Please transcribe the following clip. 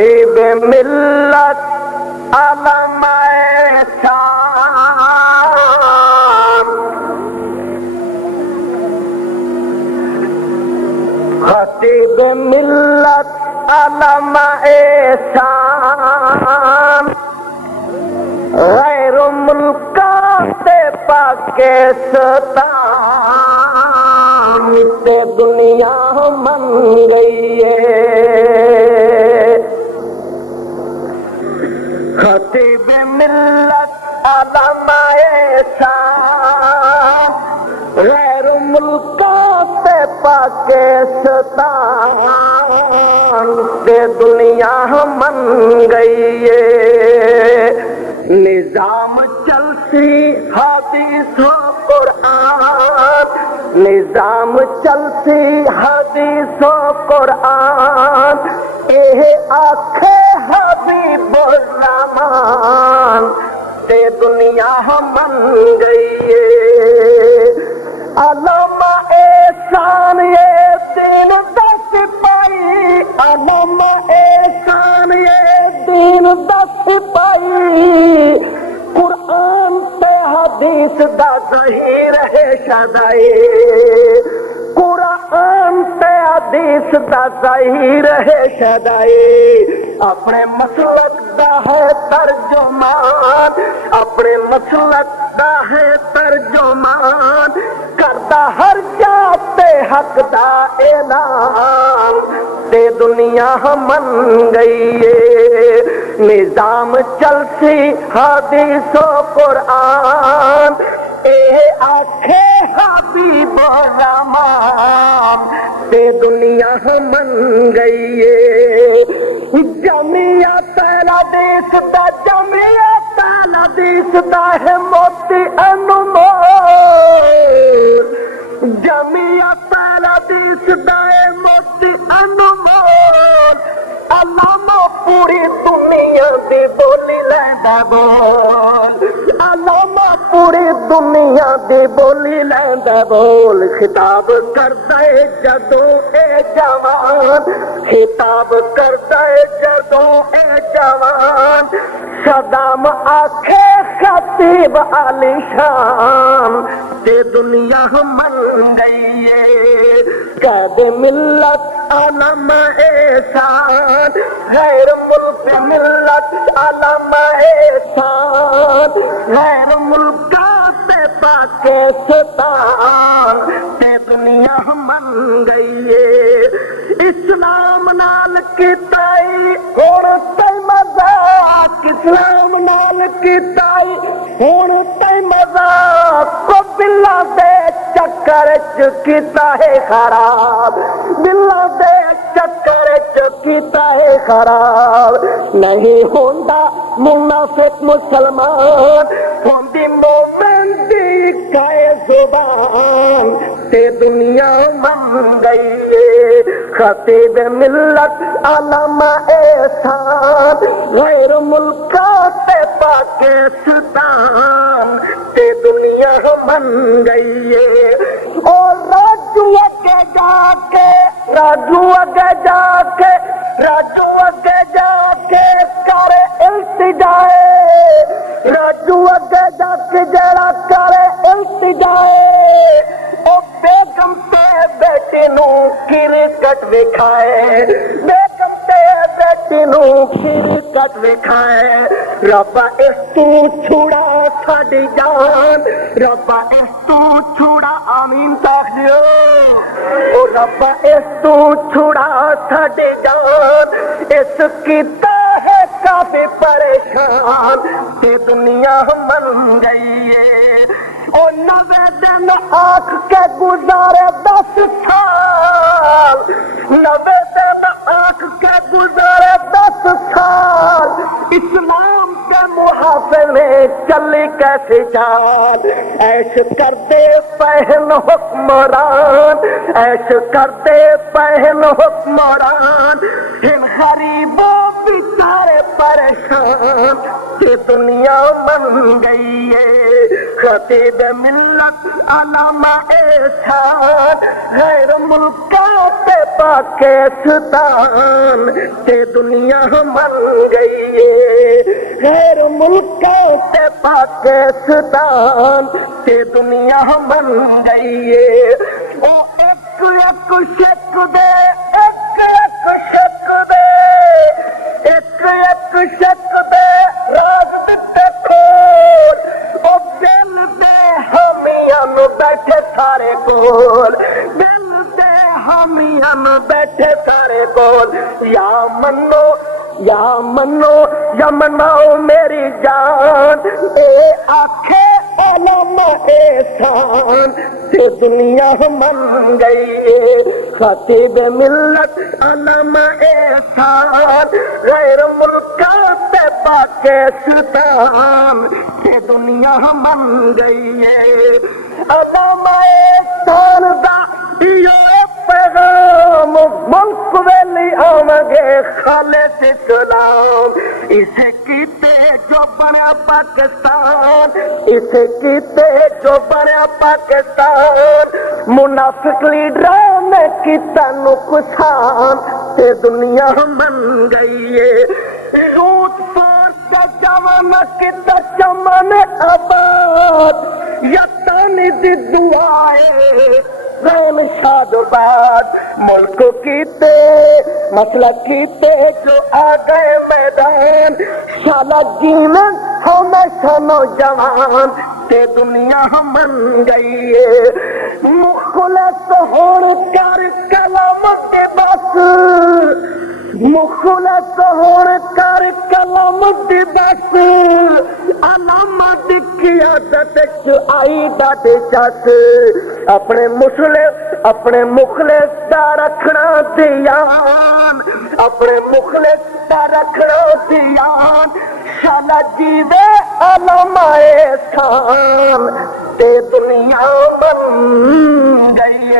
मिल्लत अलमाए शाम, खतीब मिल्लत अलमाए शाम, गैर मुल्का से पाकिस्तान से दुनिया मन गई है। खतीब मिल्लत अलमाए शाम, गैर मुल्का से पाकिस्तान से दुनिया मन गई है। निजाम चलती हदीसो कुरान, निजाम चलती हदीसो कुरान, एह आखे हबीबुर रहमान से दुनिया मन गई है। अल्लामा एहसान ये दीन दा सिपाही, अल्लामा एहसान ये दीन दा सिपाही, कुरान ते हदीस दा ज़हीर है शदाई, कुरान ते हदीस दा ज़हीर है शदाई। अपने मसलक दा है तर्जुमान, अपने मसलक दा है तर्जुमान, करदा हर जाते हक दा ऐलान ते दुनिया मन गई है। निजाम चलती हदीसो कुरान, एह आखे हबीबुर रहमान ते दुनिया मन गई है। जमिया पहला देश दा, जमिया पहला देश दा है मोती अनमोल, जमिया पहला देश दा है मोती अनमोल। अल्लामा पूरी दुनिया दी बोली लैंदा बोल, अल्लामा पूरी दुनिया दी बोली लैंदा बोल। खिताब करदा है जदों ए जवान, खिताब करदा है जदों ए जवान, सदाम आखे खतीब आलिशान ते दुनिया मन गई है। कहदे मिल्लत अलमा एहसान, गैर मुल्क मिल्लत अलमा एहसान, गैर मुल्का से पाकिस्तान ते दुनिया मन गई है। इस्लाम नाल किताई हुण ते मजाक, इस्लाम नाल किताई हुण ते मजाक, को बिल्ला दे चक्कर च कीता है खराब, बिल्ला दे चक्कर च कीता है खराब। नहीं होंदा मुनाफिक मुसलमान, होंदी मोमिन दी काए जुबान ते दुनिया मन गई है। खतीब मिल्लत अलमा एहसान, गैर मुल्का से पाकिस्तान ते दुनिया मन गई है। और राजू अगे जाके, राजू अगे जाके, राजू अगे जाके करे इल्तिजाए, राजू अगे जाके जरा करे इल्तिजाए। ओ बेगम ते बेटी नू क्रिकेट विखाए, बेगम ते बेटी नू क्रिकेट विखाए। रब्बा इस तू छुड़ा साडी जान, रब्बा इस तू छुड़ा आमीन तक दियो। ओ रब्बा इस तू छुड़ा साडी जान, इस कीता है काफी परेशान ते दुनिया मन गई है। ओ 90 दिन आँख के गुजारे 10 साल, 90 दिन आँख के गुजारे 10 साल, इस्लाम के मुहाफिज में चली कैसे चाल। ऐश करते पहन हुक्मरान, ऐश करते पहन हुक्मरान, इन गरीबों बेचारे परेशान कि दुनिया मन गई है। खतीब मिल्लत अलमा एहसान, गैर मुल्का से पाकिस्तान ते दुनिया मन गई है। गैर मुल्कों से पाकिस्तान ते दुनिया मन गई है। ओ एक एक शक दे, एक एक शक दे, एक एक शक दे राज दिते खोल। ओ दिल दे हामियां नु बैठे सारे कोल, दिल दे हामियां नु बैठे सारे कोल। या मनो या मनो या मनाओ मेरी जान, ए आखे आलम एहसान से दुनिया मन गई। खतीब मिल्लत आलम एहसान गैर मुल्का से पाकिस्तान से दुनिया मन गई है। आलम एहसान दा यो पैगाम मुल्क वेली आमगे खालिद इस्लाम। इसे कीते जो बना पाकिस्तान, इसे कीते जो बना पाकिस्तान। मुनाफिक लीडर ने किता नुकसान ते दुनिया मन गई है। रूट पार का जवान किता चमन आबाद, यतानी दी दुआए शादबाद। मुल्क कीते मसला कीते जो आ गए मैदान। शाला जीवन हमेशा नौजवान ते दुनिया मन गई है। मुखलत होड़ कर कलम के बस, मुखलत होड़ कर कलम के बस। अलामत की आदत आई डाटे चस। अपने मुखलिस दा रखना ध्यान, अपने मुखलिस दा रखना ध्यान। शाला जी दे आलम एहसान ते दुनिया बन गई है।